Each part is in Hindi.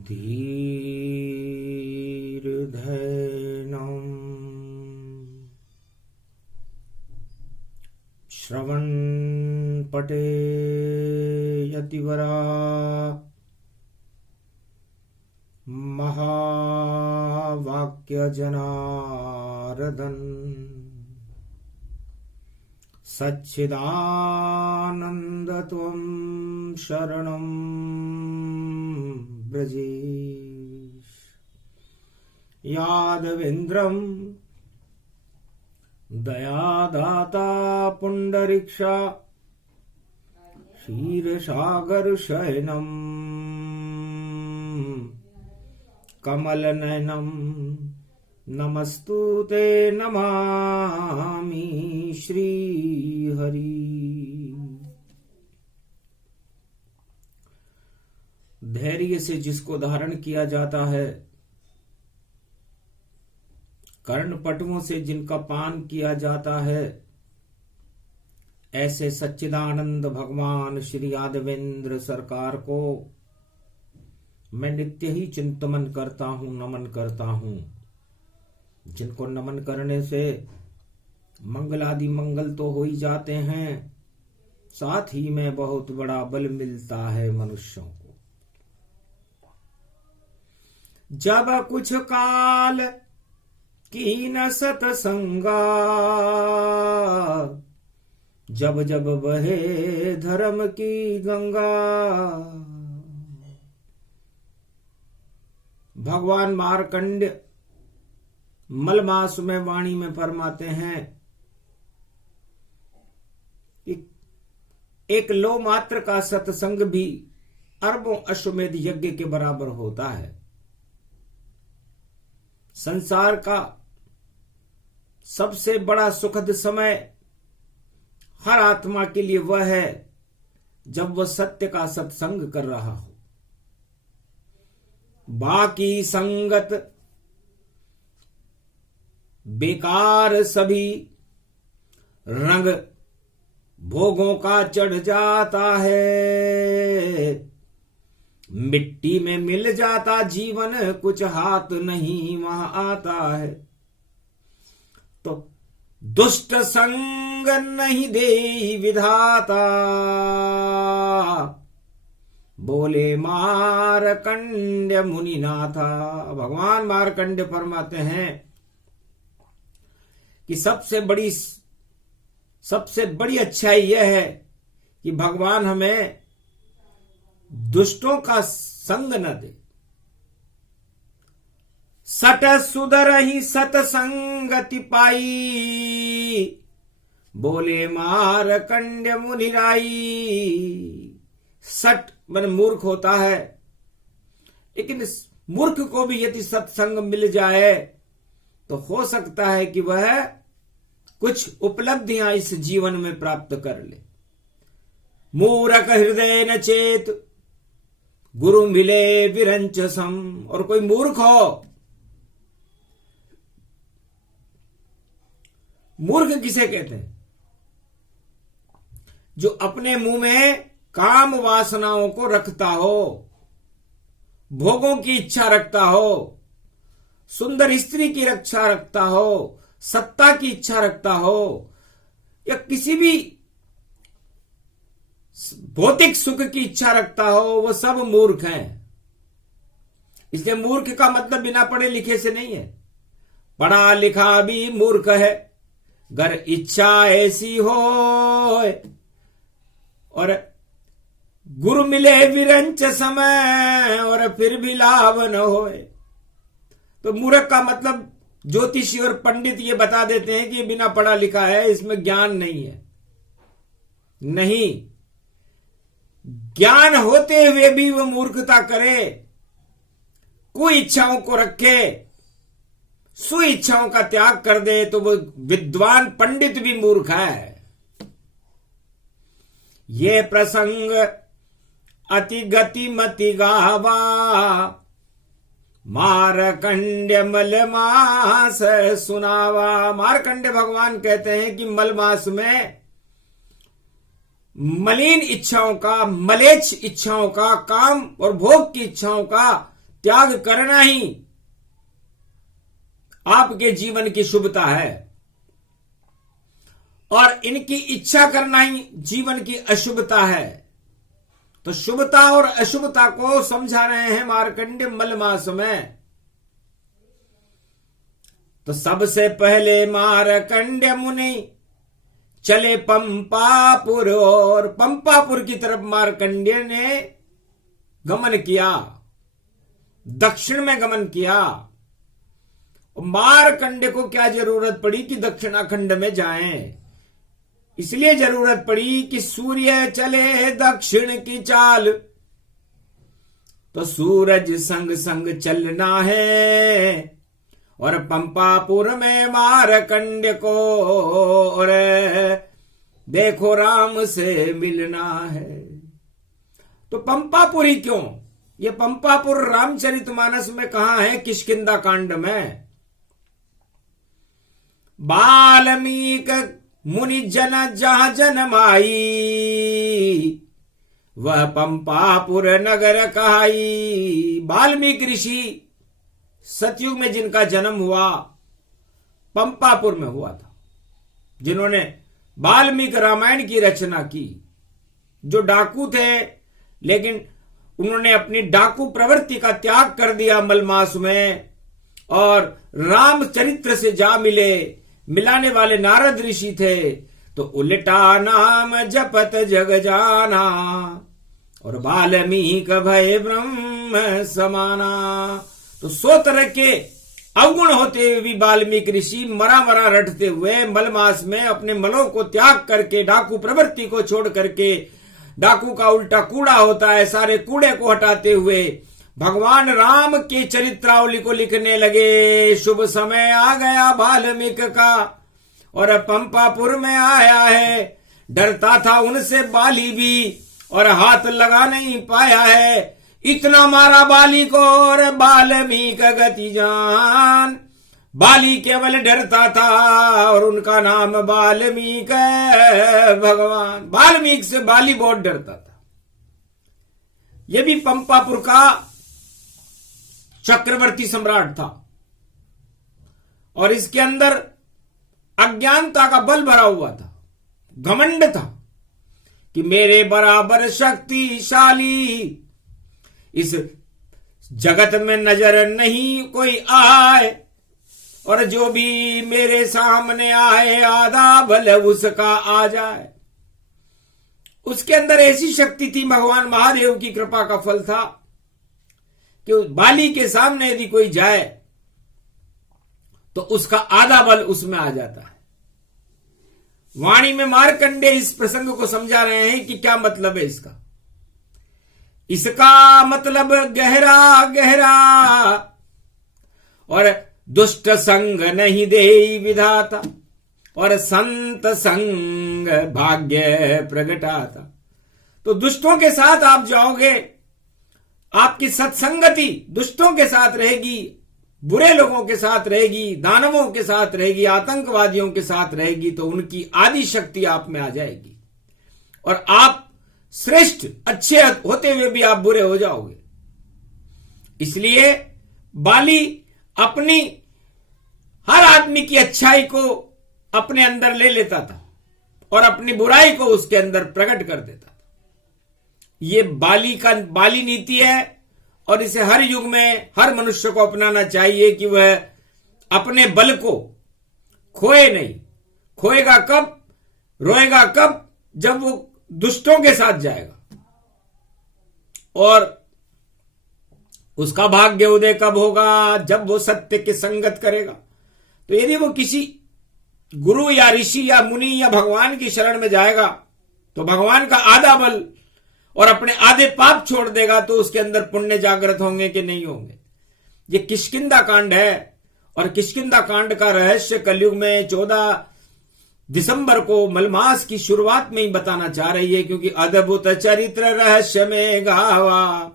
धीर्धैर्यम् श्रवणपटे यतिवरा महावाक्यजनार्दन सच्चिदानंद त्वं शरणं ब्रजेश यादवेन्द्रं दयादाता पुंडरीक्षा क्षीरसागरशयनं कमलनयनं नमस्तुते नमामि श्रीहरि। धैर्य से जिसको धारण किया जाता है, कर्णपटुओं से जिनका पान किया जाता है, ऐसे सच्चिदानंद भगवान श्री यादवेंद्र सरकार को मैं नित्य ही चिंतन करता हूं, नमन करता हूं, जिनको नमन करने से मंगल आदि मंगल तो हो ही जाते हैं, साथ ही में बहुत बड़ा बल मिलता है मनुष्यों को। जब कुछ काल की न सतसंगा, जब जब बहे धर्म की गंगा। भगवान मार्कंड मलमास में वाणी में फरमाते हैं कि एक लो मात्र का सत्संग भी अरबों अश्वमेध यज्ञ के बराबर होता है। संसार का सबसे बड़ा सुखद समय हर आत्मा के लिए वह है जब वह सत्य का सत्संग कर रहा हो। बाकी संगत बेकार सभी, रंग भोगों का चढ़ जाता है। मिट्टी में मिल जाता जीवन, कुछ हाथ नहीं वहां आता है। तो दुष्ट संग नहीं दे विधाता, बोले मारकंड्य मुनिनाथा। भगवान मारकंड्य फरमाते हैं कि सबसे बड़ी अच्छाई यह है कि भगवान हमें दुष्टों का संग न दे। सट सुधर ही सतसंगति पाई, बोले मारकंड्य मुनिराई। सट मन मूर्ख होता है, लेकिन इस मूर्ख को भी यदि सत्संग मिल जाए तो हो सकता है कि वह कुछ उपलब्धियां इस जीवन में प्राप्त कर ले। मूरख हृदय न चेत, गुरु मिले विरंच सम। और कोई मूर्ख हो, मूर्ख किसे कहते हैं? जो अपने मुंह में काम वासनाओं को रखता हो, भोगों की इच्छा रखता हो, सुंदर स्त्री की रक्षा रखता हो, सत्ता की इच्छा रखता हो, या किसी भी भौतिक सुख की इच्छा रखता हो, वो सब मूर्ख हैं। इसलिए मूर्ख का मतलब बिना पढ़े लिखे से नहीं है। पढ़ा लिखा भी मूर्ख है, गर इच्छा ऐसी हो और गुरु मिले विरंच समय, और फिर भी लाभ न होए। तो मूर्ख का मतलब ज्योतिषी और पंडित ये बता देते हैं कि ये बिना पढ़ा लिखा है, इसमें ज्ञान नहीं है। नहीं, ज्ञान होते हुए भी वह मूर्खता करे, कोई इच्छाओं को रखे, सु इच्छाओं का त्याग कर दे, तो वो विद्वान पंडित भी मूर्ख है। ये प्रसंग अति गति मति गावा, मारकंड्य मलमास सुनावा। मारकंड्य भगवान कहते हैं कि मलमास में मलिन इच्छाओं का, मलेच्छ इच्छाओं का, काम और भोग की इच्छाओं का त्याग करना ही आपके जीवन की शुभता है और इनकी इच्छा करना ही जीवन की अशुभता है। तो शुभता और अशुभता को समझा रहे हैं मार्कंडेय मलमास में। तो सबसे पहले मार्कंडेय मुनि चले पंपापुर और पंपापुर की तरफ मार्कंडेय ने गमन किया, दक्षिण में गमन किया। मार्कंडेय को क्या जरूरत पड़ी कि दक्षिणाखंड में जाएं? इसलिए जरूरत पड़ी कि सूर्य चले दक्षिण की चाल, तो सूरज संग संग चलना है। और पंपापुर में मार्कंडेय को और देखो राम से मिलना है। तो पंपापुर ही क्यों? ये पंपापुर रामचरितमानस में कहां है? किष्किंधा कांड में। वाल्मीकि मुनि जन जहां जन्माई, वह पंपापुर नगर कहाई। वाल्मीकि ऋषि सतयुग में जिनका जन्म हुआ पंपापुर में हुआ था, जिन्होंने वाल्मीकि रामायण की रचना की, जो डाकू थे, लेकिन उन्होंने अपनी डाकू प्रवृत्ति का त्याग कर दिया मलमास में और रामचरित्र से जा मिले। मिलाने वाले नारद ऋषि थे, तो उल्टा नाम जपत जग जाना और वाल्मीकि भय ब्रह्म समाना। तो 100 तरह के अवगुण होते हुए भी वाल्मीकि ऋषि मरा मरा रटते हुए मलमास में अपने मलों को त्याग करके, डाकू प्रवृत्ति को छोड़ करके, डाकू का उल्टा कूड़ा होता है, सारे कूड़े को हटाते हुए भगवान राम के चरित्रावली को लिखने लगे। शुभ समय आ गया वाल्मीकि का और पंपापुर में आया है। डरता था उनसे बाली भी और हाथ लगा नहीं पाया है। इतना मारा बाली को और वाल्मीकि गति जान। बाली केवल डरता था और उनका नाम वाल्मीकि भगवान। वाल्मीकि से बाली बहुत डरता था। यह भी पंपापुर का चक्रवर्ती सम्राट था और इसके अंदर अज्ञानता का बल भरा हुआ था, घमंड था कि मेरे बराबर शक्तिशाली इस जगत में नजर नहीं कोई आए और जो भी मेरे सामने आए आधा भले उसका आ जाए। उसके अंदर ऐसी शक्ति थी, भगवान महादेव की कृपा का फल था कि बाली के सामने यदि कोई जाए तो उसका आधा बल उसमें आ जाता है। वाणी में मार्कंडेय इस प्रसंग को समझा रहे हैं कि क्या मतलब है इसका। इसका मतलब गहरा गहरा और दुष्ट संग नहीं दे विधाता और संत संग भाग्य प्रगटाता। तो दुष्टों के साथ आप जाओगे, आपकी सत्संगति दुष्टों के साथ रहेगी, बुरे लोगों के साथ रहेगी, दानवों के साथ रहेगी, आतंकवादियों के साथ रहेगी, तो उनकी आदि शक्ति आप में आ जाएगी और आप श्रेष्ठ अच्छे होते हुए भी आप बुरे हो जाओगे। इसलिए बाली अपनी हर आदमी की अच्छाई को अपने अंदर ले लेता था और अपनी बुराई को उसके अंदर प्रकट कर देता था। ये बाली नीति है और इसे हर युग में हर मनुष्य को अपनाना चाहिए कि वह अपने बल को खोए नहीं। खोएगा कब, रोएगा कब? जब वो दुष्टों के साथ जाएगा। और उसका भाग्य उदय कब होगा? जब वो सत्य की संगत करेगा। तो यदि वो किसी गुरु या ऋषि या मुनि या भगवान की शरण में जाएगा तो भगवान का आधा बल और अपने आधे पाप छोड़ देगा, तो उसके अंदर पुण्य जागृत होंगे कि नहीं होंगे। ये किष्किंधा कांड है और किष्किंधा कांड का रहस्य कलयुग में 14 दिसंबर को मलमास की शुरुआत में ही बताना चाह रही है, क्योंकि अद्भुत चरित्र रहस्य में गावा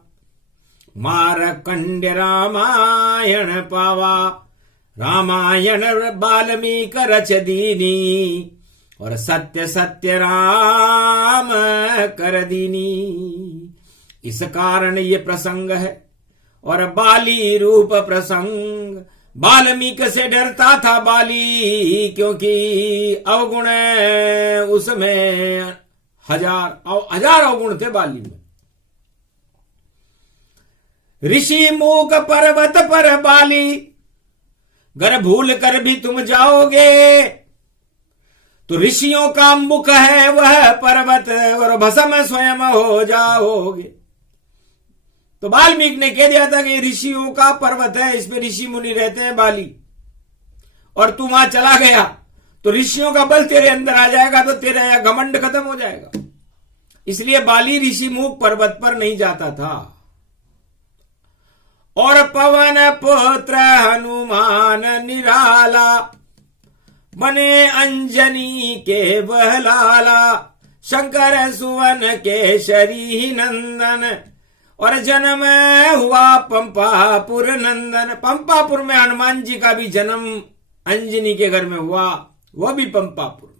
मार्कंडेय रामायण पावा। रामायण वाल्मीकि रच दीनी और सत्य सत्य राम कर दीनी। इस कारण ये प्रसंग है और बाली रूप प्रसंग। वाल्मीकि से डरता था बाली, क्योंकि अवगुण उसमें हजार अवगुण थे बाली में। ऋषि मूक पर्वत पर बाली, गर भूल कर भी तुम जाओगे, तो ऋषियों का मुख है वह पर्वत, और भस्म स्वयं हो जाओगे। तो वाल्मीकि ने कह दिया था कि ऋषियों का पर्वत है, इस पे ऋषि मुनि रहते हैं बाली, और तू वहां चला गया तो ऋषियों का बल तेरे अंदर आ जाएगा, तो तेरा घमंड खत्म हो जाएगा। इसलिए बाली ऋषि मुख पर्वत पर नहीं जाता था। और पवन पुत्र हनुमान निराला, बने अंजनी के बहलाला, शंकर सुवन केशरी नंदन, और जन्म हुआ पंपापुर नंदन। पंपापुर में हनुमान जी का भी जन्म अंजनी के घर में हुआ, वह भी पंपापुर में।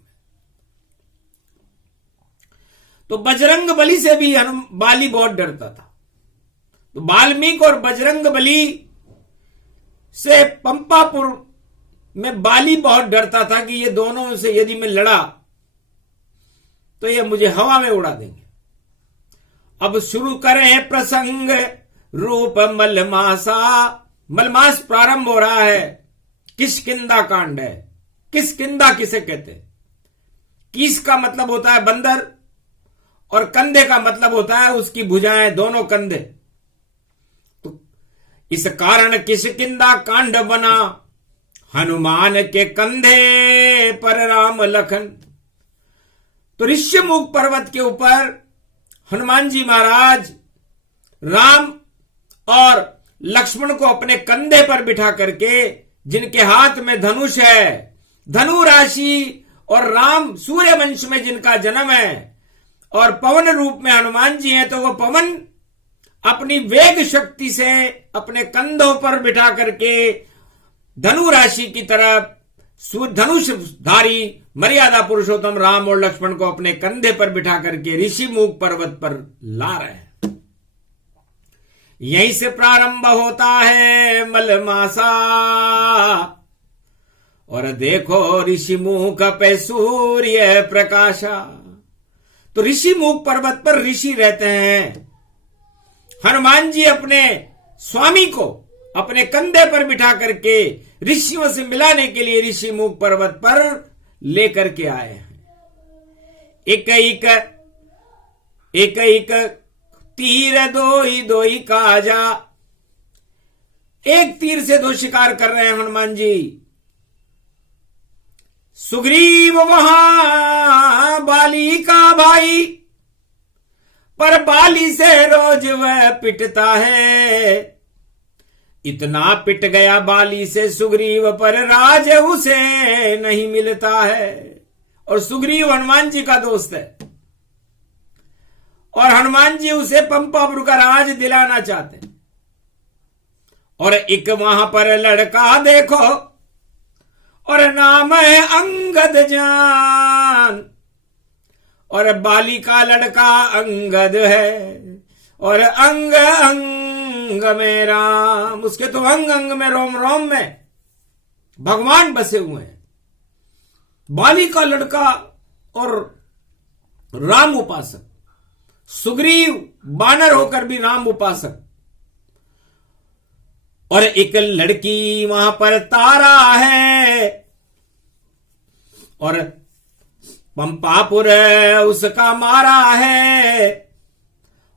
तो बजरंग बली से भी बाली बहुत डरता था। तो वाल्मीकि और बजरंग बली से पंपापुर में बाली बहुत डरता था कि ये दोनों से यदि मैं लड़ा तो ये मुझे हवा में उड़ा देंगे। अब शुरू करें प्रसंग रूप मलमासा। मलमास प्रारंभ हो रहा है, किष्किंधा कांड है। किष्किंधा किसे कहते हैं? किस का मतलब होता है बंदर, और कंधे का मतलब होता है उसकी भुजाएं, दोनों कंधे। तो इस कारण किष्किंधा कांड बना, हनुमान के कंधे पर राम लखन। तो ऋष्यमुख पर्वत के ऊपर हनुमान जी महाराज राम और लक्ष्मण को अपने कंधे पर बिठा करके, जिनके हाथ में धनुष है, धनु राशि, और राम सूर्य वंश में जिनका जन्म है, और पवन रूप में हनुमान जी हैं, तो वो पवन अपनी वेग शक्ति से अपने कंधों पर बिठा करके धनु राशि की तरफ धनुषधारी मर्यादा पुरुषोत्तम राम और लक्ष्मण को अपने कंधे पर बिठा करके ऋषिमुख पर्वत पर ला रहे हैं। यहीं से प्रारंभ होता है मलमासा, और देखो ऋषिमुख पे सूर्य प्रकाशा। तो ऋषिमुख पर्वत पर ऋषि रहते हैं। हनुमान जी अपने स्वामी को अपने कंधे पर बिठा करके ऋषियों से मिलाने के लिए ऋषिमुख पर्वत पर लेकर के आए हैं। एक एक तीर दोई काजा। एक तीर से दो शिकार कर रहे हैं हनुमान जी। सुग्रीव वहां बाली का भाई, पर बाली से रोज वह पिटता है। इतना पिट गया बाली से सुग्रीव, पर राज उसे नहीं मिलता है। और सुग्रीव हनुमान जी का दोस्त है, और हनुमान जी उसे पंपापुर का राज दिलाना चाहते हैं। और एक वहां पर लड़का देखो, और नाम है अंगद जान, और बाली का लड़का अंगद है, और अंग अंग में राम। उसके तो अंग अंग में, रोम रोम में भगवान बसे हुए हैं। बाली का लड़का और राम उपासक, सुग्रीव बानर होकर भी राम उपासक। और एक लड़की वहां पर तारा है, और पंपापुर उसका मारा है।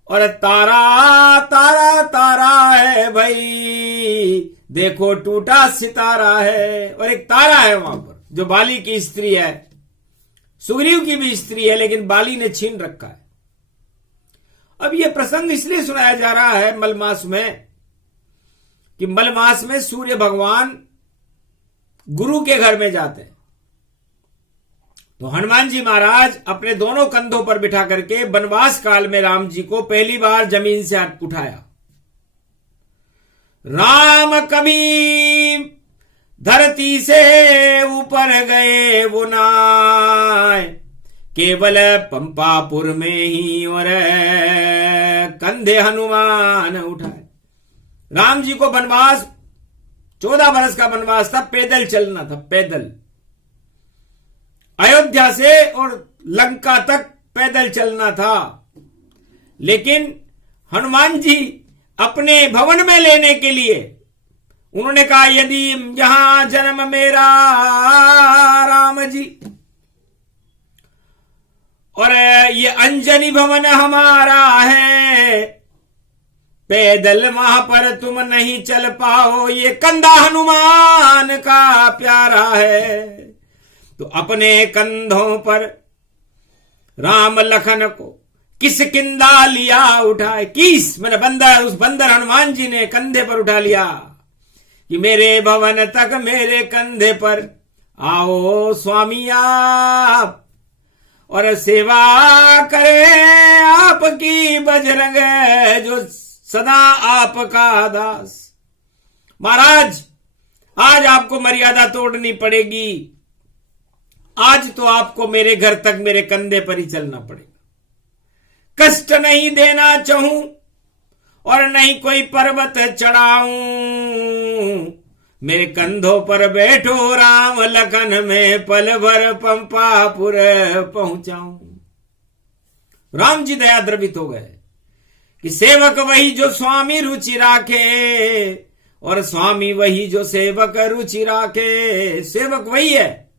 और तारा तारा तारा है भाई, देखो टूटा सितारा है। और एक तारा है वहां पर जो बाली की स्त्री है, सुग्रीव की भी स्त्री है, लेकिन बाली ने छीन रखा है। अब यह प्रसंग इसलिए सुनाया जा रहा है मलमास में, कि मलमास में सूर्य भगवान गुरु के घर में जाते हैं। तो हनुमान जी महाराज अपने दोनों कंधों पर बिठा करके वनवास काल में राम जी को पहली बार जमीन से उठाया। राम कभी धरती से ऊपर गए वो नाय, केवल पंपापुर में ही और कंधे हनुमान उठाए। राम जी को वनवास 14 वर्ष का वनवास था, पैदल चलना था, पैदल अयोध्या से और लंका तक पैदल चलना था। लेकिन हनुमान जी अपने भवन में लेने के लिए उन्होंने कहा, यदि यहां जन्म मेरा राम जी और ये अंजनी भवन हमारा है, पैदल वहां पर तुम नहीं चल पाओ, ये कंधा हनुमान का प्यारा है। तो अपने कंधों पर राम लखन को किस किंदा लिया उठाए, किस मैंने बंदर, उस बंदर हनुमान जी ने कंधे पर उठा लिया कि मेरे भवन तक मेरे कंधे पर आओ स्वामी आप, और सेवा करे आपकी बजरंग जो सदा आपका दास। महाराज आज आपको मर्यादा तोड़नी पड़ेगी, आज तो आपको मेरे घर तक मेरे कंधे पर ही चलना पड़ेगा। कष्ट नहीं देना चाहूं और नहीं कोई पर्वत चढ़ाऊं, मेरे कंधों पर बैठो राम लखन में पल भर पंपापुर पहुंचाऊं। राम जी दया द्रवित हो गए कि सेवक वही जो स्वामी रुचि राखे और स्वामी वही जो सेवक रुचि राखे। सेवक वही है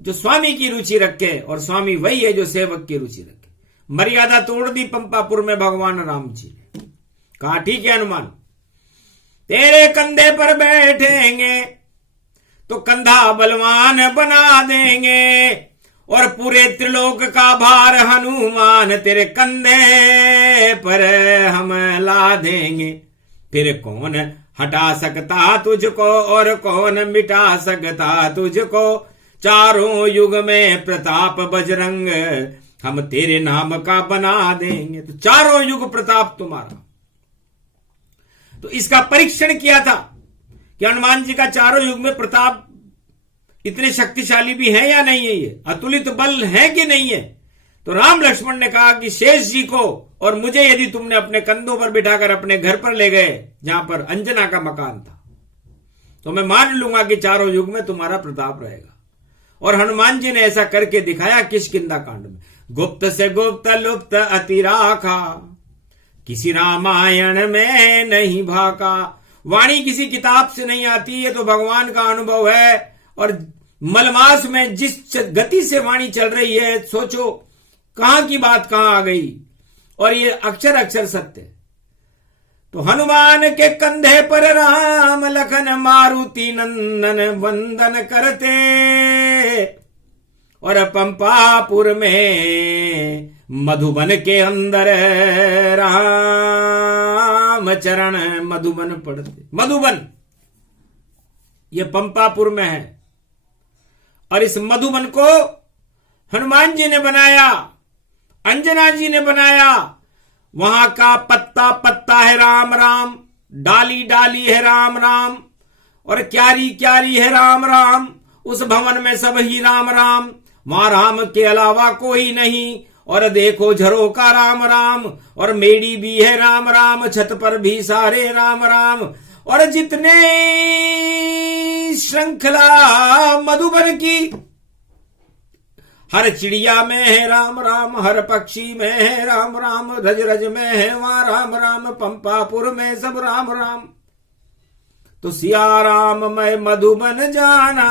जो स्वामी की रुचि रखे और स्वामी वही है जो सेवक की रुचि रखे। मर्यादा तोड़ दी पंपापुर में भगवान राम जी ने। कहा ठीक है हनुमान, तेरे कंधे पर बैठेंगे तो कंधा बलवान बना देंगे और पूरे त्रिलोक का भार हनुमान तेरे कंधे पर हम ला देंगे। फिर कौन हटा सकता तुझको और कौन मिटा सकता तुझको, चारों युग में प्रताप बजरंग हम तेरे नाम का बना देंगे। तो चारों युग प्रताप तुम्हारा। तो इसका परीक्षण किया था कि हनुमान जी का चारों युग में प्रताप इतने शक्तिशाली भी है या नहीं है, ये अतुलित बल है कि नहीं है। तो राम लक्ष्मण ने कहा कि शेष जी को और मुझे यदि तुमने अपने कंधों पर बिठाकर अपने घर पर ले गए जहां पर अंजना का मकान था, तो मैं मान लूंगा कि चारों युग में तुम्हारा प्रताप रहेगा। और हनुमान जी ने ऐसा करके दिखाया किष्किंधा कांड में। गुप्त से गुप्त लुप्त अति राखा, किसी रामायण में नहीं भाका। वाणी किसी किताब से नहीं आती, ये तो भगवान का अनुभव है। और मलमास में जिस गति से वाणी चल रही है, सोचो कहां की बात कहां आ गई, और ये अक्षर अक्षर सत्य। तो हनुमान के कंधे पर राम लखन मारुति नंदन वंदन करते और पंपापुर में मधुबन के अंदर राम चरण मधुबन पढ़ते। मधुबन ये पंपापुर में है और इस मधुबन को हनुमान जी ने बनाया, अंजना जी ने बनाया। वहां का पत्ता पत्ता है राम राम, डाली डाली है राम राम, और क्यारी क्यारी है राम राम। उस भवन में सब ही राम राम, वहां राम के अलावा कोई नहीं। और देखो झरोका राम राम, और मेड़ी भी है राम राम, छत पर भी सारे राम राम। और जितने श्रृंखला मधुबन की, हर चिड़िया में है राम राम, हर पक्षी में है राम राम, रज रज में है वहां राम राम, पंपापुर में सब राम राम। तो सिया राम मैं मधुबन जाना,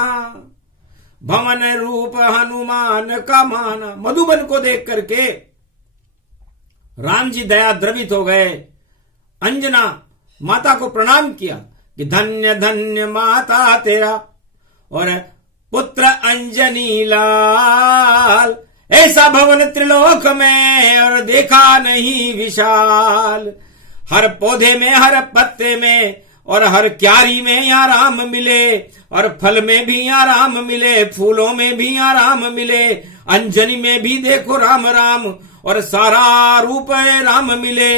भवन रूप हनुमान का माना। मधुबन को देख करके राम जी दया द्रवित हो गए। अंजना माता को प्रणाम किया कि धन्य धन्य माता तेरा और पुत्र अंजनी लाल, ऐसा भवन त्रिलोक में और देखा नहीं विशाल। हर पौधे में हर पत्ते में और हर क्यारी में यहाँ राम मिले, और फल में भी यहाँ राम मिले, फूलों में भी यहाँ राम मिले, अंजनी में भी देखो राम राम, और सारा रूप है राम मिले।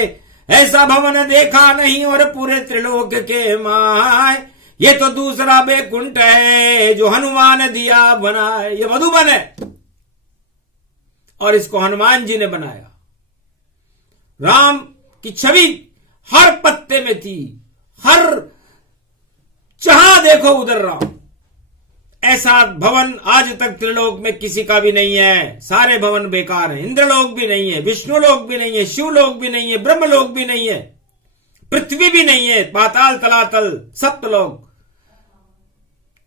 ऐसा भवन देखा नहीं और पूरे त्रिलोक के माय, ये तो दूसरा बैकुंठ है जो हनुमान दिया बनाए। ये मधुबन है और इसको हनुमान जी ने बनाया। राम की छवि हर पत्ते में थी, हर जहां देखो उधर राम। ऐसा भवन आज तक त्रिलोक में किसी का भी नहीं है। सारे भवन बेकार हैं। इंद्रलोक भी नहीं है, विष्णुलोक भी नहीं है, शिवलोक भी नहीं है, ब्रह्मलोक भी नहीं है, पृथ्वी भी नहीं है, पाताल तलातल सप्तलोक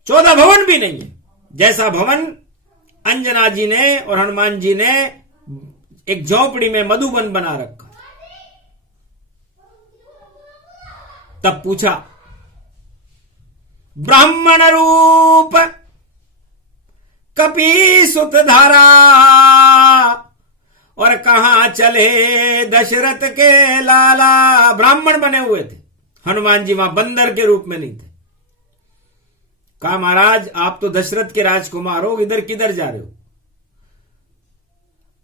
14 भवन भी नहीं है। जैसा भवन अंजना जी ने और हनुमान जी ने एक झोपड़ी में मधुबन बना रखा। तब पूछा, ब्राह्मण रूप कपि सुत धारा, और कहां चले दशरथ के लाला। ब्राह्मण बने हुए थे हनुमान जी, वहां बंदर के रूप में नहीं थे। कहा, महाराज आप तो दशरथ के राजकुमार हो, इधर किधर जा रहे हो?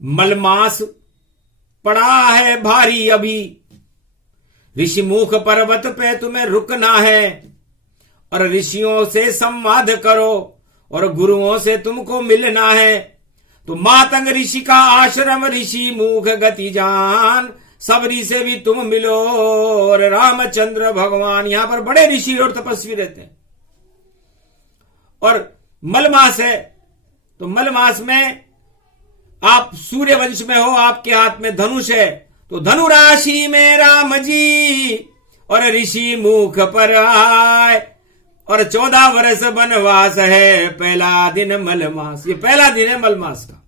मलमास पड़ा है भारी अभी, ऋषिमुख पर्वत पे तुम्हें रुकना है, और ऋषियों से संवाद करो, और गुरुओं से तुमको मिलना है। तो मातंग ऋषि का आश्रम ऋषि मुख गति जान, सबरी से भी तुम मिलो, और रामचंद्र भगवान यहां पर बड़े ऋषि और तपस्वी रहते हैं। और मलमास है, तो मलमास में आप सूर्य वंश में हो, आपके हाथ में धनुष है, तो धनु राशि में राम जी और ऋषि मुख पर आए, और 14 वर्ष वनवास है, पहला दिन मलमास। ये पहला दिन है मलमास का।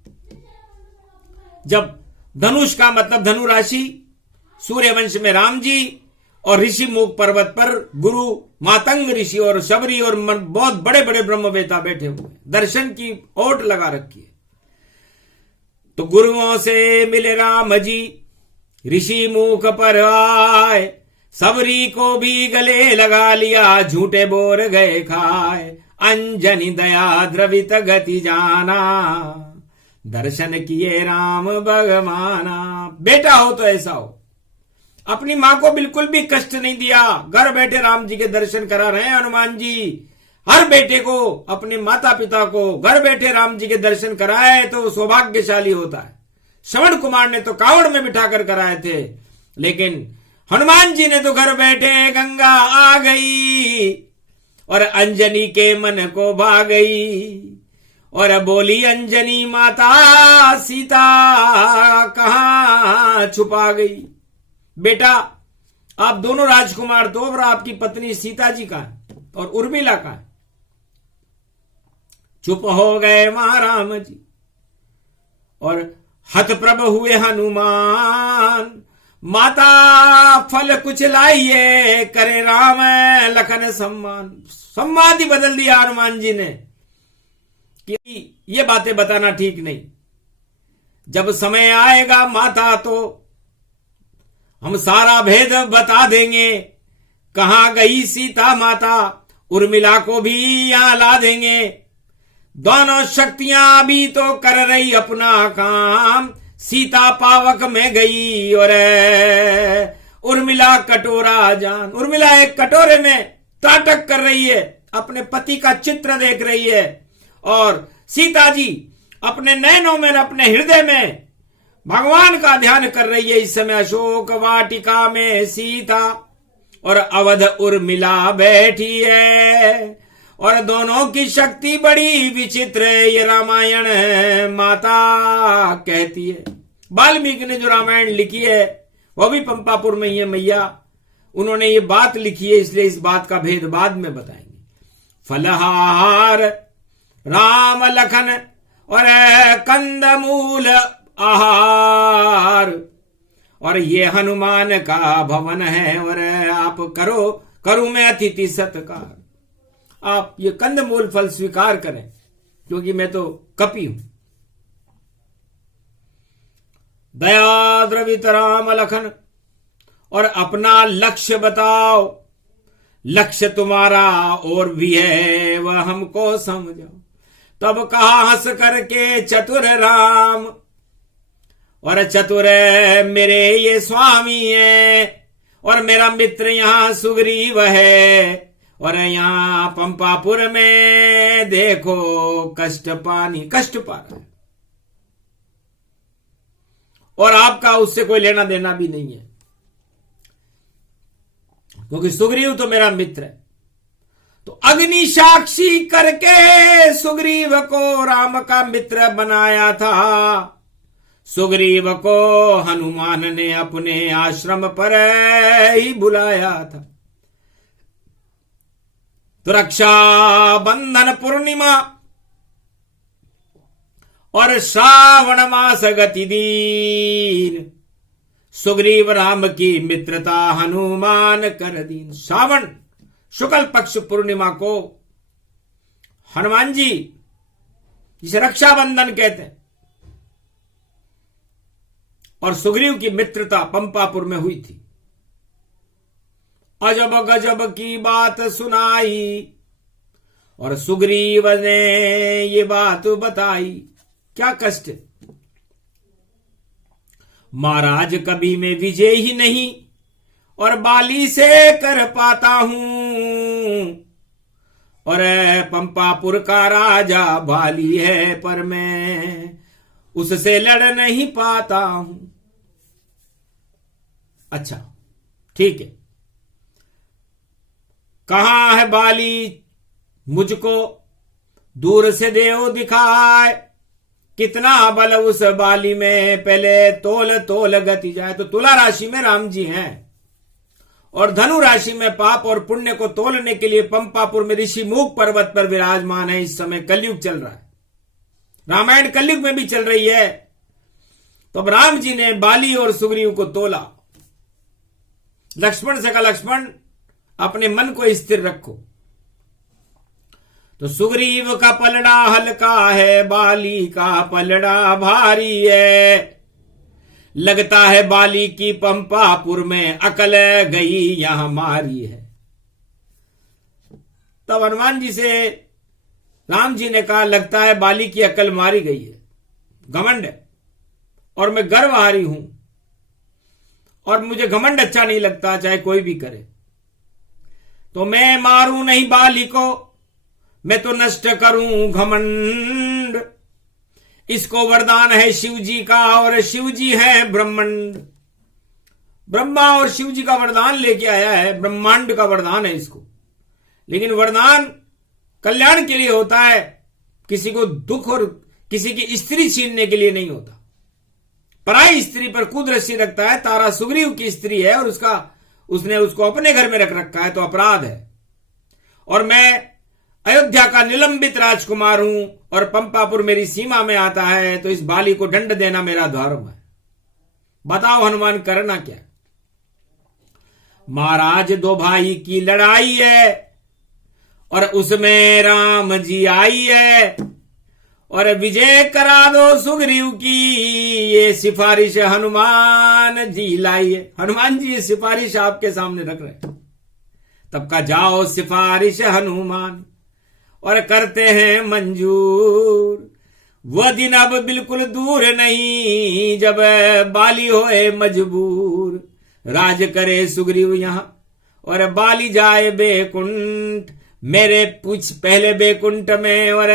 जब धनुष का मतलब धनु राशि, सूर्य वंश में राम जी, और ऋषि मुख पर्वत पर गुरु मातंग ऋषि और शबरी और बहुत बड़े बड़े ब्रह्मवेता बैठे हुए, दर्शन की ओट लगा रखी है। तो गुरुओं से मिले राम जी, ऋषि मुख पर आए, सबरी को भी गले लगा लिया, झूठे बोर गए खाए, अंजनी दया द्रवित गति जाना, दर्शन किए राम भगवाना। बेटा हो तो ऐसा हो, अपनी मां को बिल्कुल भी कष्ट नहीं दिया, घर बैठे राम जी के दर्शन करा रहे हैं हनुमान जी। हर बेटे को, अपने माता पिता को घर बैठे राम जी के दर्शन कराए तो सौभाग्यशाली होता है। श्रवण कुमार ने तो कावड़ में बिठाकर कराए थे, लेकिन हनुमान जी ने तो घर बैठे गंगा आ गई और अंजनी के मन को भा गई, और बोली अंजनी माता सीता कहां छुपा गई। बेटा आप दोनों राजकुमार तो, और आपकी पत्नी सीता जी का है और उर्मिला का है। चुप हो गए वहां राम जी, और हतप्रभ हुए हनुमान। माता फल कुछ लाइए, करे राम लखन सम्मान। सम्मान ही बदल दिया हनुमान जी ने कि ये बातें बताना ठीक नहीं। जब समय आएगा माता तो हम सारा भेद बता देंगे, कहां गई सीता माता, उर्मिला को भी यहां ला देंगे। दोनों शक्तियां अभी तो कर रही अपना काम, सीता पावक में गई और उर्मिला कटोरा जान। उर्मिला एक कटोरे में त्राटक कर रही है, अपने पति का चित्र देख रही है, और सीता जी अपने नयनों में, अपने हृदय में भगवान का ध्यान कर रही है। इस समय अशोक वाटिका में सीता और अवध उर्मिला बैठी है, और दोनों की शक्ति बड़ी विचित्र है, ये रामायण माता कहती है। वाल्मीकि ने जो रामायण लिखी है वो भी पंपापुर में ही है मैया, उन्होंने ये बात लिखी है, इसलिए इस बात का भेद बाद में बताएंगे। फलहार राम लखन और कंदमूल आहार, और ये हनुमान का भवन है, और आप करूं मैं अतिथि सत्कार। आप ये कंदमूल फल स्वीकार करें, क्योंकि मैं तो कपि हूं। दया द्रवित राम लखन, और अपना लक्ष्य बताओ, लक्ष्य तुम्हारा और भी है वह हमको समझाओ। तब कहा हंस करके चतुर राम, और चतुर मेरे ये स्वामी है, और मेरा मित्र यहां सुग्रीव है, और यहां पंपापुर में देखो कष्ट पा रहा है, और आपका उससे कोई लेना देना भी नहीं है। क्योंकि सुग्रीव तो मेरा मित्र है। तो अग्नि साक्षी करके सुग्रीव को राम का मित्र बनाया था। सुग्रीव को हनुमान ने अपने आश्रम पर ही बुलाया था। तो रक्षा बंधन पूर्णिमा और श्रावण मास गति दीन, सुग्रीव राम की मित्रता हनुमान कर दीन। श्रावण शुक्ल पक्ष पूर्णिमा को हनुमान जी, जिसे रक्षाबंधन कहते हैं, और सुग्रीव की मित्रता पंपापुर में हुई थी। अजब गजब की बात सुनाई और सुग्रीव ने ये बात बताई। क्या कष्ट, महाराज कभी मैं विजय ही नहीं और बाली से कर पाता हूं, और पंपापुर का राजा बाली है पर मैं उससे लड़ नहीं पाता हूं। अच्छा ठीक है, कहां है बाली, मुझको दूर से देव दिखाए, कितना बल उस बाली में, पहले तोल तोल गति जाए। तो तुला राशि में राम जी हैं और धनु राशि में पाप और पुण्य को तोलने के लिए पंपापुर में ऋषि मूक पर्वत पर विराजमान है। इस समय कलयुग चल रहा है, रामायण कलयुग में भी चल रही है। तो अब राम जी ने बाली और सुग्रीव को तोला। लक्ष्मण से कहा, लक्ष्मण अपने मन को स्थिर रखो। तो सुग्रीव का पलड़ा हल्का है, बाली का पलड़ा भारी है, लगता है बाली की पंपापुर में अकल गई यह हमारी है। तब हनुमान जी से राम जी ने कहा, लगता है बाली की अकल मारी गई है, घमंड है, और मैं गर्वहारी हूं, और मुझे घमंड अच्छा नहीं लगता, चाहे कोई भी करे। तो मैं मारूं नहीं बाली को, मैं तो नष्ट करूं घमंड। इसको वरदान है शिव जी का, और शिव जी है ब्रह्मांड। ब्रह्मा और शिव जी का वरदान लेके आया है, ब्रह्मांड का वरदान है इसको। लेकिन वरदान कल्याण के लिए होता है, किसी को दुख और किसी की स्त्री छीनने के लिए नहीं होता। पराई स्त्री पर कुदृष्टि रखता है, तारा सुग्रीव की स्त्री है और उसने उसको अपने घर में रख रखा है, तो अपराध है। और मैं अयोध्या का निलंबित राजकुमार हूं और पंपापुर मेरी सीमा में आता है, तो इस बाली को दंड देना मेरा धर्म है। बताओ हनुमान करना क्या? महाराज दो भाई की लड़ाई है और उसमें राम जी आई है, और विजय करा दो सुग्रीव की, ये सिफारिश हनुमान जी लाई है। हनुमान जी ये सिफारिश आपके सामने रख रहे हैं। तब का जाओ सिफारिश हनुमान, और करते हैं मंजूर। वह दिन अब बिल्कुल दूर नहीं, जब बाली होए मजबूर। राज करे सुग्रीव यहां और बाली जाए बेकुंठ, मेरे पूछ पहले बेकुंठ में और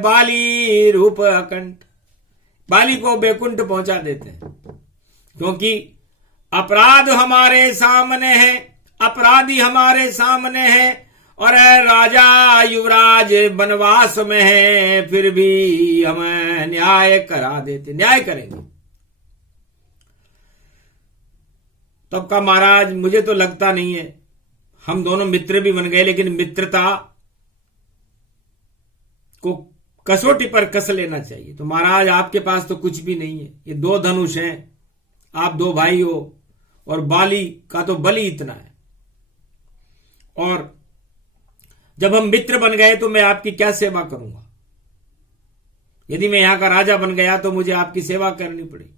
बाली रूप अकंठ। बाली को बेकुंठ पहुंचा देते हैं, क्योंकि अपराध हमारे सामने है, अपराधी हमारे सामने है, और राजा युवराज वनवास में है, फिर भी हम न्याय करा देते, न्याय करेंगे। तब का महाराज मुझे तो लगता नहीं है, हम दोनों मित्र भी बन गए, लेकिन मित्रता को कसौटी पर कस लेना चाहिए। तो महाराज आपके पास तो कुछ भी नहीं है, ये दो धनुष हैं, आप दो भाई हो, और बाली का तो बल ही इतना है। और जब हम मित्र बन गए तो मैं आपकी क्या सेवा करूंगा? यदि मैं यहां का राजा बन गया तो मुझे आपकी सेवा करनी पड़ेगी।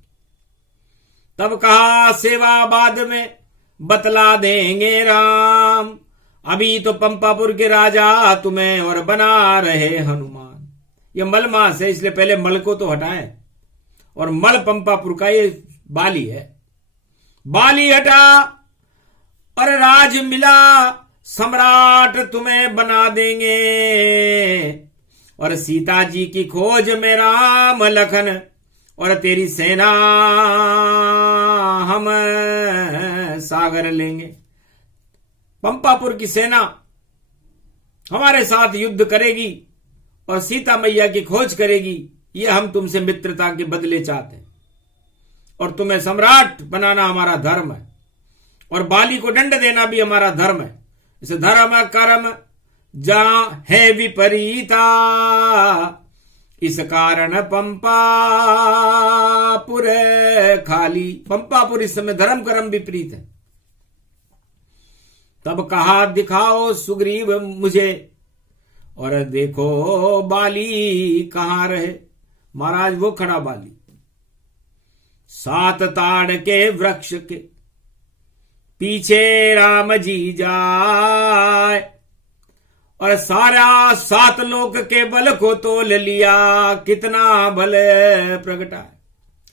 तब कहा, सेवा बाद में बतला देंगे राम, अभी तो पंपापुर के राजा तुम्हें और बना रहे हनुमान। ये मल मास है, इसलिए पहले मल को तो हटाएं, और मल पंपापुर का ये बाली है। बाली हटा और राज मिला, सम्राट तुम्हें बना देंगे, और सीता जी की खोज में राम लखन, और तेरी सेना हम सागर लेंगे। पंपापुर की सेना हमारे साथ युद्ध करेगी और सीता मैया की खोज करेगी, ये हम तुमसे मित्रता के बदले चाहते हैं और तुम्हें सम्राट बनाना हमारा धर्म है और बाली को दंड देना भी हमारा धर्म है। इस धर्म कर्म जहां है विपरीता, इस कारण पंपापुर खाली। पंपापुर इस समय धर्म कर्म विपरीत है। तब कहा दिखाओ सुग्रीव मुझे, और देखो बाली कहां रहे। महाराज वो खड़ा बाली 7 ताड़ के वृक्ष के पीछे राम जी जाए, और सारा 7 लोक के बल को तोल लिया, कितना बल प्रगटाए।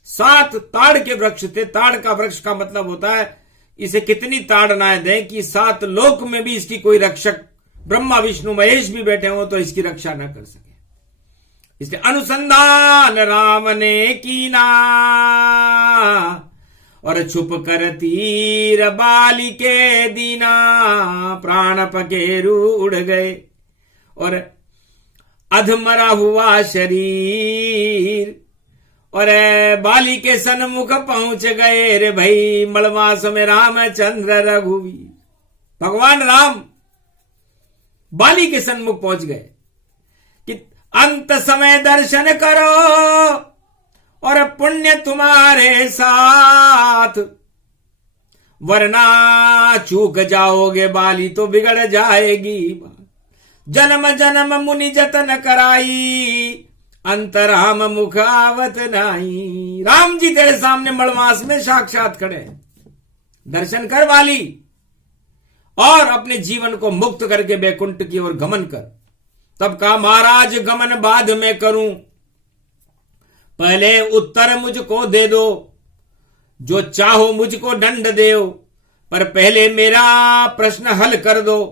7 ताड़ के वृक्ष थे। ताड़ का वृक्ष का मतलब होता है इसे कितनी ताड़नाएं दें कि 7 लोक में भी इसकी कोई रक्षक, ब्रह्मा विष्णु महेश भी बैठे हो तो इसकी रक्षा न कर सके। इसलिए अनुसंधान राम ने कीना, और छुप कर तीर बाली के दीना, प्राण पकेरू उड़ गए और अधमरा हुआ शरीर, और बाली के सन्मुख पहुंच गए रे भाई मलमास में रामचंद्र रघुवीर। भगवान राम बाली के सन्मुख पहुंच गए कि अंत समय दर्शन करो और पुण्य तुम्हारे साथ, वरना चूक जाओगे बाली तो बिगड़ जाएगी बात। जन्म जन्म मुनि जतन कराई, अंतराम मुख आवत नाही। राम जी तेरे सामने मलमास में साक्षात खड़े हैं, दर्शन कर बाली और अपने जीवन को मुक्त करके बैकुंठ की ओर गमन कर। तब कहा महाराज गमन बाद में करूं, पहले उत्तर मुझको दे दो, जो चाहो मुझको दंड देओ, पर पहले मेरा प्रश्न हल कर दो।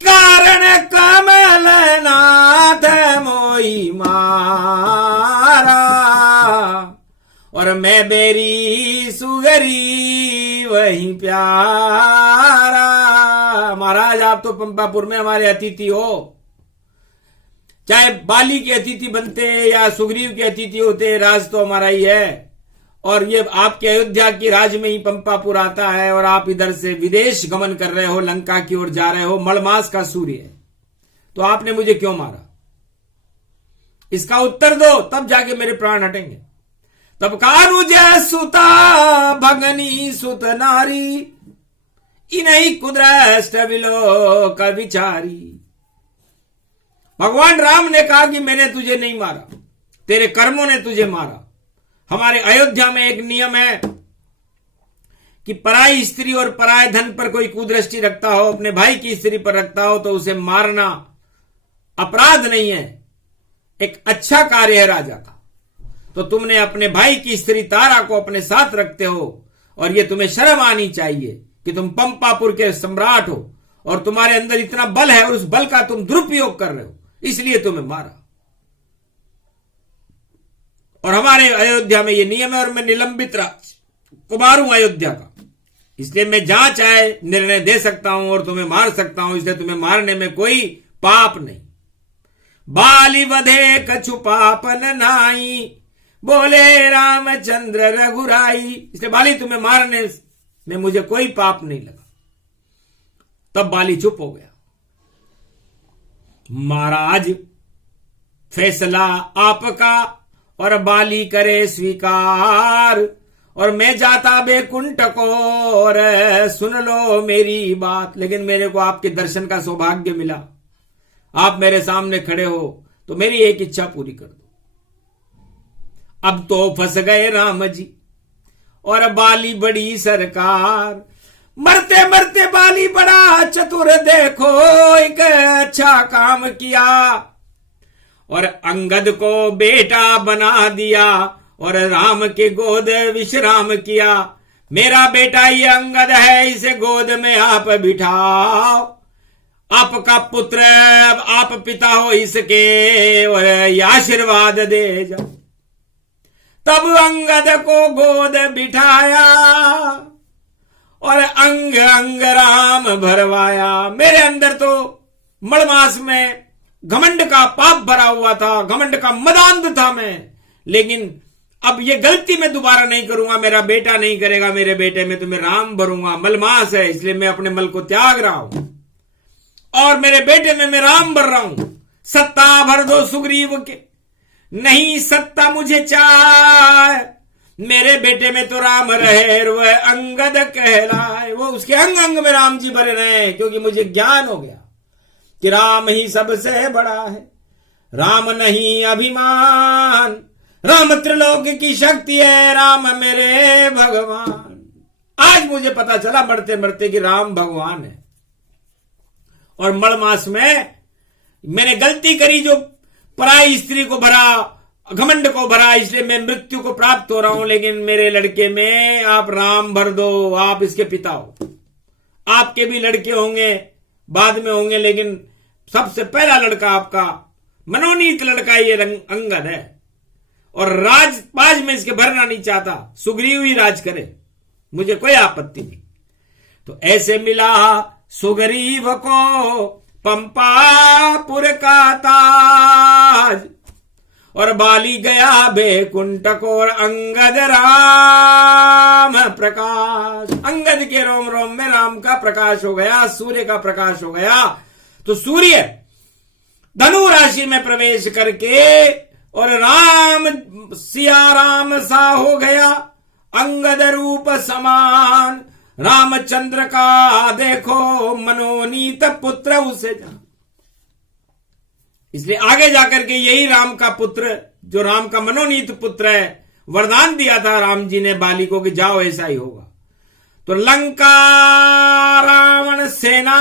कारण कमल नाथ मोई मारा, और मैं बेरी सुगरी वही प्यारा। महाराज आप तो पंपापुर में हमारे अतिथि हो, चाहे बाली के अतिथि बनते या सुग्रीव के अतिथि होते, राज तो हमारा ही है। और ये आपके अयोध्या की राज में ही पंपापुर आता है और आप इधर से विदेश गमन कर रहे हो, लंका की ओर जा रहे हो, मलमास का सूर्य है, तो आपने मुझे क्यों मारा? इसका उत्तर दो, तब जाके मेरे प्राण हटेंगे। तब कानुज सुता भगनी सुत नारी, इन्हीं कुदृष्ट विलोक विचारी। भगवान राम ने कहा कि मैंने तुझे नहीं मारा, तेरे कर्मों ने तुझे मारा। हमारे अयोध्या में एक नियम है कि पराई स्त्री और पराये धन पर कोई कुदृष्टि रखता हो, अपने भाई की स्त्री पर रखता हो तो उसे मारना अपराध नहीं है, एक अच्छा कार्य है राजा का। तो तुमने अपने भाई की स्त्री तारा को अपने साथ रखते हो और यह तुम्हें शर्म आनी चाहिए कि तुम पंपापुर के सम्राट हो और तुम्हारे अंदर इतना बल है और उस बल का तुम दुरुपयोग कर रहे हो, इसलिए तुम्हें मारा। और हमारे अयोध्या में ये नियम है और मैं निलंबित कुमार हूं अयोध्या का, इसलिए मैं जहां चाहे निर्णय दे सकता हूं और तुम्हें मार सकता हूं, इसलिए तुम्हें मारने में कोई पाप नहीं। बाली वधे कछु पापन नाई, बोले रामचंद्र रघुराई। इसलिए बाली तुम्हें मारने में मुझे कोई पाप नहीं लगा। तब बाली चुप हो गया। महाराज फैसला आपका और बाली करे स्वीकार, और मैं जाता बैकुंठ को और सुन लो मेरी बात। लेकिन मेरे को आपके दर्शन का सौभाग्य मिला, आप मेरे सामने खड़े हो, तो मेरी एक इच्छा पूरी कर दो। अब तो फंस गए राम जी और बाली बड़ी सरकार, मरते मरते बाली बड़ा चतुर, देखो एक अच्छा काम किया और अंगद को बेटा बना दिया और राम के गोद विश्राम किया। मेरा बेटा ये अंगद है, इसे गोद में आप बिठाओ, आपका पुत्र, आप पिता हो इसके, और ये आशीर्वाद दे जाओ। तब अंगद को गोद बिठाया और अंग अंग राम भरवाया। मेरे अंदर तो मड़मास में घमंड का पाप भरा हुआ था, घमंड का मदांध था मैं, लेकिन अब ये गलती मैं दोबारा नहीं करूंगा, मेरा बेटा नहीं करेगा, मेरे बेटे में तो मैं राम भरूंगा। मलमास है इसलिए मैं अपने मल को त्याग रहा हूं और मेरे बेटे में मैं राम भर रहा हूं। सत्ता भर दो सुग्रीव के, नहीं सत्ता मुझे चाहे, मेरे बेटे में तो राम रहे, वह अंगद कहलाए। वो उसके अंग अंग में राम जी भरे रहे, क्योंकि मुझे ज्ञान हो गया कि राम ही सबसे बड़ा है, राम नहीं अभिमान, राम त्रिलोक की शक्ति है, राम मेरे भगवान। आज मुझे पता चला मरते मरते कि राम भगवान है। और मड़मास में मैंने गलती करी, जो पराई स्त्री को भरा, घमंड को भरा, इसलिए मैं मृत्यु को प्राप्त हो रहा हूं। लेकिन मेरे लड़के में आप राम भर दो, आप इसके पिता हो। आपके भी लड़के होंगे, बाद में होंगे, लेकिन सबसे पहला लड़का आपका मनोनीत लड़का ये अंगद है। और राज में इसके भरना नहीं चाहता, सुग्रीव ही राज करे, मुझे कोई आपत्ति नहीं। तो ऐसे मिला सुग्रीव को पंपापुर का ताज, और बाली गया बैकुंठ को, और अंगद राम प्रकाश। अंगद के रोम रोम में राम का प्रकाश हो गया, सूर्य का प्रकाश हो गया। तो सूर्य धनु राशि में प्रवेश करके और राम सिया राम सा हो गया, अंगद रूप समान, रामचंद्र का देखो मनोनीत पुत्र उसे जान। इसलिए आगे जाकर के यही राम का पुत्र, जो राम का मनोनीत पुत्र है, वरदान दिया था राम जी ने बाली को कि जाओ ऐसा ही होगा। तो लंका रावण सेना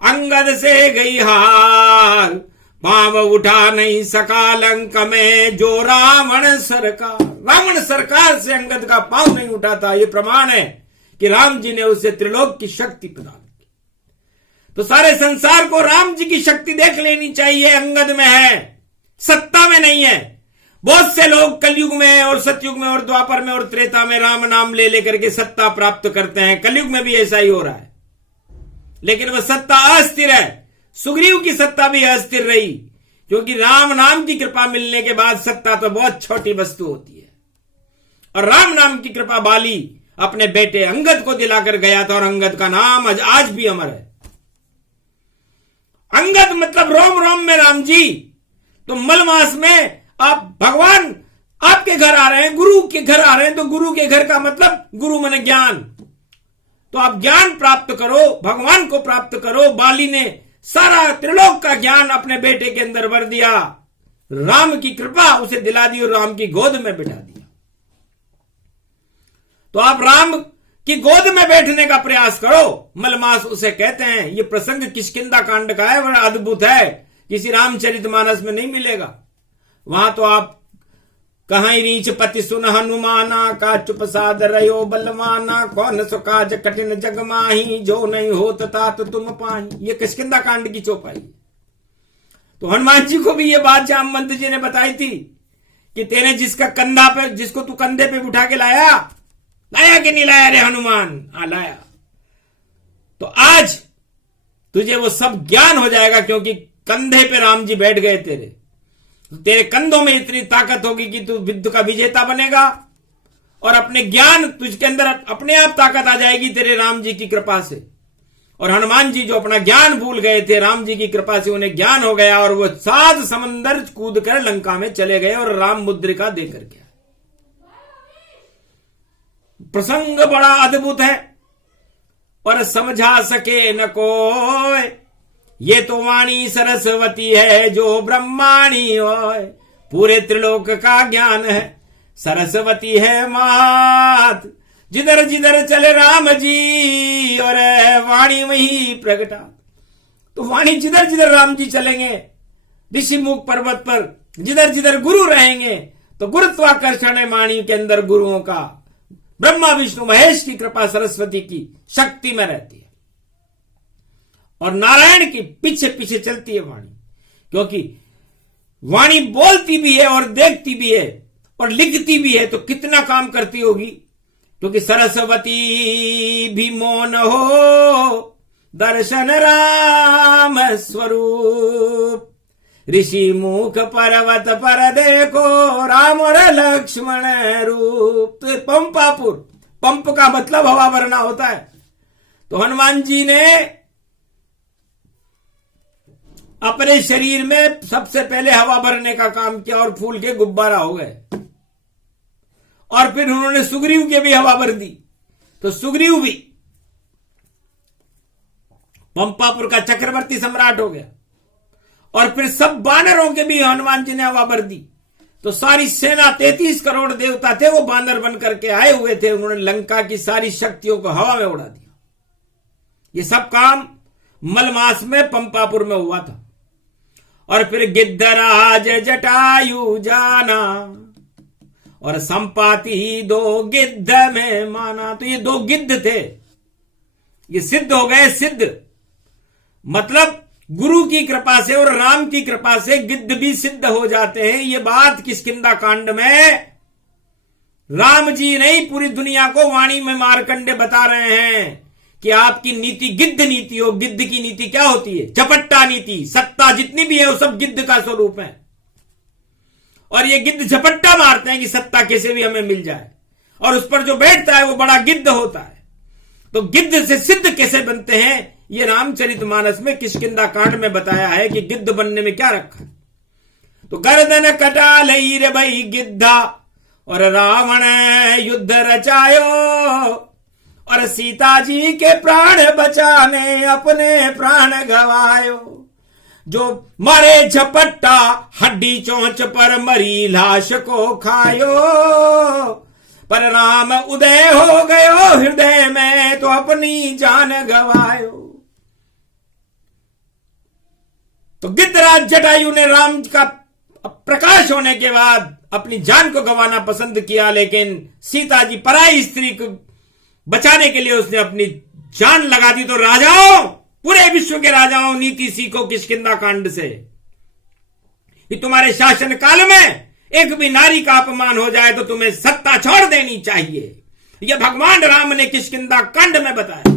अंगद से गई हार, पांव उठा नहीं सका लंक में जो रावण सरकार। रावण सरकार से अंगद का पांव नहीं उठाता, ये प्रमाण है कि राम जी ने उसे त्रिलोक की शक्ति प्रदान की। तो सारे संसार को राम जी की शक्ति देख लेनी चाहिए। अंगद में है, सत्ता में नहीं है। बहुत से लोग कलयुग में और सतयुग में और द्वापर में और त्रेता में राम नाम ले लेकर के सत्ता प्राप्त करते हैं। कलयुग में भी ऐसा ही हो रहा है, लेकिन वह सत्ता अस्थिर है। सुग्रीव की सत्ता भी अस्थिर रही, क्योंकि राम नाम की कृपा मिलने के बाद सत्ता तो बहुत छोटी वस्तु होती है। और राम नाम की कृपा बाली अपने बेटे अंगद को दिलाकर गया था, और अंगद का नाम आज भी अमर है। अंगद मतलब रोम रोम में राम जी। तो मलमास में आप भगवान आपके घर आ रहे हैं, गुरु के घर आ रहे हैं, तो गुरु के घर का मतलब गुरु माने ज्ञान। तो आप ज्ञान प्राप्त करो, भगवान को प्राप्त करो। बाली ने सारा त्रिलोक का ज्ञान अपने बेटे के अंदर भर दिया, राम की कृपा उसे दिला दी और राम की गोद में बिठा दिया। तो आप राम की गोद में बैठने का प्रयास करो, मलमास उसे कहते हैं। ये प्रसंग किष्किंधा कांड का है, बड़ा अद्भुत है, किसी रामचरितमानस में नहीं मिलेगा। वहां तो आप कहां रीच पति सुन हनुमाना, का चुप साध रयो बलवाना, कौन सो काज कठिन जग माही, जो नहीं होत तात तुम पाही। ये किष्किंधा कांड की चौपाई। तो हनुमान जी को भी ये बात जामवंत जी ने बताई थी कि तेने जिसको तू कंधे पे उठा के लाया कि नहीं लाया रे हनुमान? हाँ लाया। तो आज तुझे वो सब ज्ञान हो जाएगा, क्योंकि कंधे पे राम जी बैठ गए तेरे कंधों में इतनी ताकत होगी कि तू विद्य का विजेता बनेगा, और अपने ज्ञान तुझके अंदर अपने आप ताकत आ जाएगी तेरे राम जी की कृपा से। और हनुमान जी जो अपना ज्ञान भूल गए थे, राम जी की कृपा से उन्हें ज्ञान हो गया, और वो 7 समंदर कूद कर लंका में चले गए और राम मुद्रिका देकर गया। प्रसंग बड़ा अद्भुत है, पर समझा सके न कोई, ये तो वाणी सरस्वती है जो ब्रह्माणी होय। पूरे त्रिलोक का ज्ञान है, सरस्वती है मात, जिधर जिधर चले राम जी और वाणी वही प्रगटा। तो वाणी जिधर जिधर राम जी चलेंगे, ऋषि मुख पर्वत पर जिधर जिधर गुरु रहेंगे, तो गुरुत्वाकर्षण है वाणी के अंदर गुरुओं का। ब्रह्मा विष्णु महेश की कृपा, सरस्वती की शक्ति में रहती है, और नारायण की पीछे पीछे चलती है वाणी। क्योंकि वाणी बोलती भी है और देखती भी है और लिखती भी है, तो कितना काम करती होगी। क्योंकि सरस्वती भी मौन हो दर्शन राम स्वरूप, ऋषि मुख पर्वत पर देखो राम और लक्ष्मण रूप। तो पंपापुर, पंप का मतलब हवा भरना होता है। तो हनुमान जी ने अपने शरीर में सबसे पहले हवा भरने का काम किया और फूल के गुब्बारा हो गए, और फिर उन्होंने सुग्रीव के भी हवा भर दी, तो सुग्रीव भी पंपापुर का चक्रवर्ती सम्राट हो गया। और फिर सब बानरों के भी हनुमान जी ने हवा भर दी। तो सारी सेना 33 करोड़ देवता थे, वो बानर बन करके आए हुए थे, उन्होंने लंका की सारी शक्तियों को हवा में उड़ा दिया। ये सब काम मलमास में पंपापुर में हुआ था। और फिर गिद्धराज जटायु जाना और संपाति 2 गिद्ध में माना। तो ये 2 गिद्ध थे, ये सिद्ध हो गए। सिद्ध मतलब गुरु की कृपा से और राम की कृपा से गिद्ध भी सिद्ध हो जाते हैं। ये बात किष्किंधा कांड में राम जी नहीं, पूरी दुनिया को वाणी में मार्कंडे बता रहे हैं कि आपकी नीति गिद्ध नीति हो। गिद्ध की नीति क्या होती है? झपट्टा नीति। सत्ता जितनी भी है वो सब गिद्ध का स्वरूप है, और ये गिद्ध झपट्टा मारते हैं कि सत्ता कैसे भी हमें मिल जाए, और उस पर जो बैठता है वो बड़ा गिद्ध होता है। तो गिद्ध से सिद्ध कैसे बनते हैं, ये रामचरितमानस में किष्किंधा कांड में बताया है कि गिद्ध बनने में क्या रखा है। तो गर्दन कटा लई रे भई गिद्धा, और रावण युद्ध रचायो, और सीता जी के प्राण बचाने अपने प्राण गवायो। जो मारे झपट्टा हड्डी चोंच पर मरी लाश को खायो, पर राम उदय हो गयो हृदय में तो अपनी जान गवायो। तो गिद्धराज जटायु ने राम का प्रकाश होने के बाद अपनी जान को गंवाना पसंद किया, लेकिन सीता जी पराई स्त्री को बचाने के लिए उसने अपनी जान लगा दी। तो राजाओं, पूरे विश्व के राजाओं, नीति सीखो किष्किंधा कांड से कि तुम्हारे शासन काल में एक भी नारी का अपमान हो जाए तो तुम्हें सत्ता छोड़ देनी चाहिए। यह भगवान राम ने किष्किंधा कांड में बताया।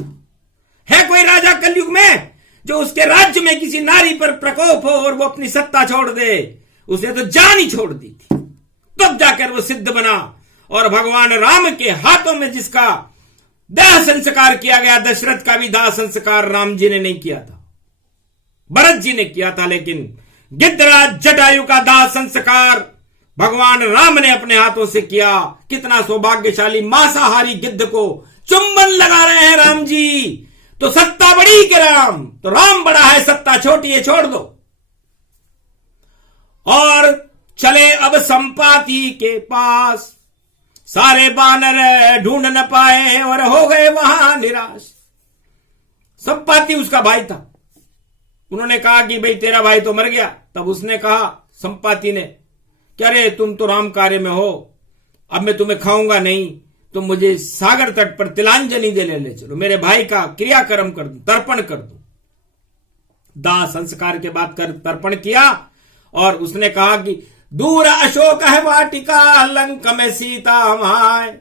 है कोई राजा कलयुग में जो उसके राज्य में किसी नारी पर प्रकोप हो और वो अपनी सत्ता छोड़ दे? उसने तो जान ही छोड़ दी थी, तब जाकर वो सिद्ध बना। और भगवान राम के हाथों में जिसका दाह संस्कार किया गया, दशरथ का भी दाह संस्कार राम जी ने नहीं किया था, भरत जी ने किया था, लेकिन गिद्धराज जटायु का दाह संस्कार भगवान राम ने अपने हाथों से किया। कितना सौभाग्यशाली मांसाहारी गिद्ध को चुंबन लगा रहे हैं राम जी। तो सत्ता बड़ी के राम, तो राम बड़ा है, सत्ता छोटी है, छोड़ दो। और चले अब संपाति के पास, सारे बानर ढूंढ न पाए और हो गए वहां निराश। संपाति उसका भाई था। उन्होंने कहा कि भाई तेरा भाई तो मर गया। तब उसने कहा, संपाति ने, क्या रे तुम तो राम कार्य में हो, अब मैं तुम्हें खाऊंगा नहीं, तुम मुझे सागर तट पर तिलांजलि देने ले चलो, मेरे भाई का क्रियाक्रम कर दूं, तर्पण कर दूं। दाह संस्कार के बाद कर तर्पण किया और उसने कहा कि दूर अशोक है वाटिका, लंक में सीता माय,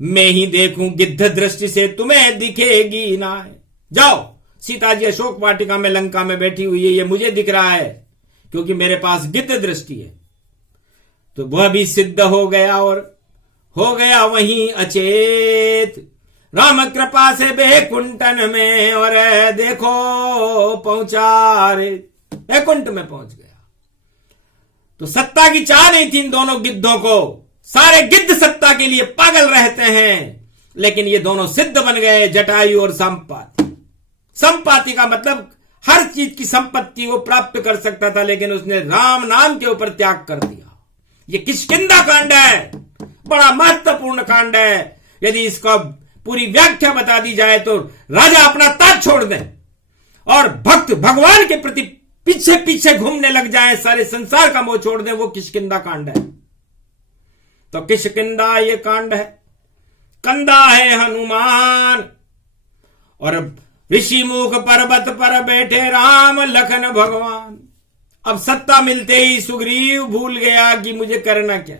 मैं ही देखूं गिद्ध दृष्टि से तुम्हें दिखेगी नाय। जाओ, सीता जी अशोक वाटिका में लंका में बैठी हुई है, ये मुझे दिख रहा है क्योंकि मेरे पास गिद्ध दृष्टि है। तो वह भी सिद्ध हो गया और हो गया वहीं अचेत। राम कृपा से बैकुंठन में और देखो पहुंचा रे, बैकुंठ में पहुंच गया। तो सत्ता की चाह नहीं थी इन दोनों गिद्धों को। सारे गिद्ध सत्ता के लिए पागल रहते हैं, लेकिन ये दोनों सिद्ध बन गए, जटायु और संपाति। संपाति का मतलब हर चीज की संपत्ति वो प्राप्त कर सकता था, लेकिन उसने राम नाम के ऊपर त्याग कर दिया। ये किष्किंधा कांड है, बड़ा महत्वपूर्ण कांड है। यदि इसका पूरी व्याख्या बता दी जाए तो राजा अपना ताज छोड़ दें और भक्त भगवान के प्रति पीछे पीछे घूमने लग जाए, सारे संसार का मोह छोड़ दें, वो किष्किंधा कांड है। तो किष्किंधा ये कांड है। कंधा है हनुमान और ऋषिमुख पर्वत पर बैठे राम लखन भगवान। अब सत्ता मिलते ही सुग्रीव भूल गया कि मुझे करना क्या।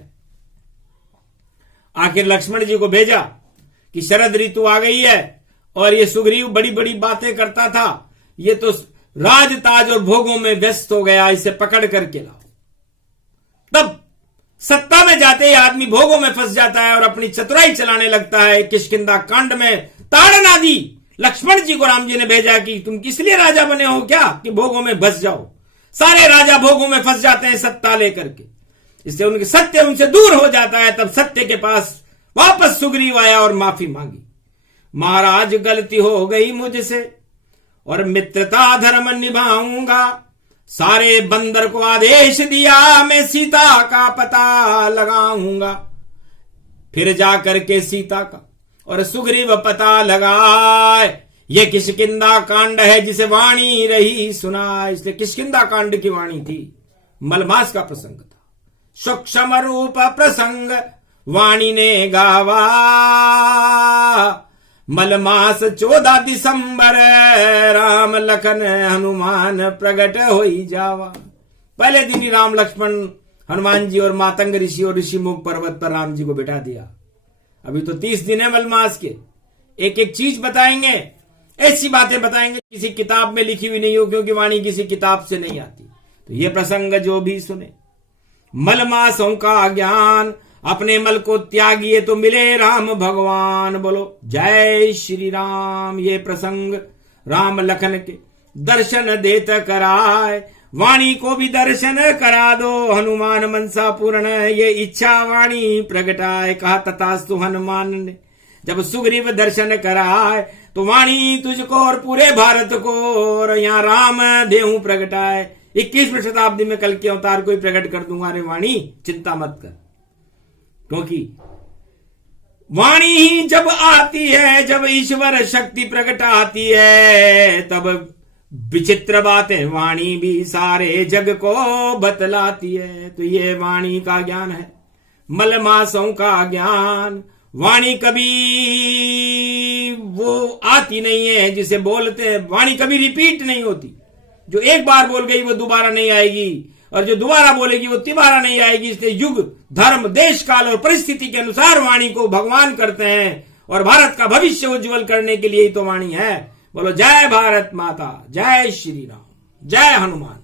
आखिर लक्ष्मण जी को भेजा कि शरद ऋतु आ गई है और ये सुग्रीव बड़ी बड़ी बातें करता था, ये तो राजताज और भोगों में व्यस्त हो गया, इसे पकड़ करके लाओ। तब सत्ता में जाते ही आदमी भोगों में फंस जाता है और अपनी चतुराई चलाने लगता है। किष्किंधा कांड में ताड़न आदि लक्ष्मण जी को राम जी ने भेजा कि तुम किस लिए राजा बने हो क्या, कि भोगों में फंस जाओ। सारे राजा भोगों में फंस जाते हैं सत्ता लेकर के, इससे उनके सत्य उनसे दूर हो जाता है। तब सत्य के पास वापस सुग्रीव आया और माफी मांगी। महाराज गलती हो गई मुझसे और मित्रता धर्म निभाऊंगा। सारे बंदर को आदेश दिया, मैं सीता का पता लगाऊंगा। फिर जाकर के सीता का और सुग्रीव पता लगाए। ये किष्किंधा कांड है जिसे वाणी रही सुना। इसलिए किष्किंधा कांड की वाणी थी, मलमास का प्रसंग था, सूक्ष्म रूप प्रसंग वाणी ने गावा। मलमास 14 दिसंबर राम लखन हनुमान प्रगट होई जावा। पहले दिन ही राम लक्ष्मण हनुमान जी और मातंग ऋषि और ऋषि मुख पर्वत पर राम जी को बिठा दिया। अभी तो 30 दिन है मलमास के। एक एक चीज बताएंगे, ऐसी बातें बताएंगे किसी किताब में लिखी हुई नहीं हो, क्योंकि वाणी किसी किताब से नहीं आती। तो ये प्रसंग जो भी सुने, मलमासों का ज्ञान, अपने मल को त्यागिए तो मिले राम भगवान। बोलो जय श्री राम। ये प्रसंग राम लखन के दर्शन देत कराए, वाणी को भी दर्शन करा दो। हनुमान मनसा पूर्ण ये इच्छा वाणी प्रगटाए। कहा तथास्तु हनुमान ने। जब सुग्रीव दर्शन कराए तो वाणी तुझको और पूरे भारत को और यहाँ राम देहु प्रगटाए। 21वीं शताब्दी में कल के अवतार को ही प्रकट कर दूंगा। अरे वाणी चिंता मत कर, क्योंकि वाणी ही जब आती है, जब ईश्वर शक्ति प्रकट आती है, तब विचित्र बातें वाणी भी सारे जग को बतलाती है। तो ये वाणी का ज्ञान है, मलमासों का ज्ञान। वाणी कभी वो आती नहीं है जिसे बोलते हैं, वाणी कभी रिपीट नहीं होती। जो एक बार बोल गई वो दोबारा नहीं आएगी, और जो दोबारा बोलेगी वो तिबारा नहीं आएगी। इसलिए युग धर्म देश काल और परिस्थिति के अनुसार वाणी को भगवान करते हैं, और भारत का भविष्य उज्जवल करने के लिए ही तो वाणी है। बोलो जय भारत माता, जय श्री राम, जय हनुमान।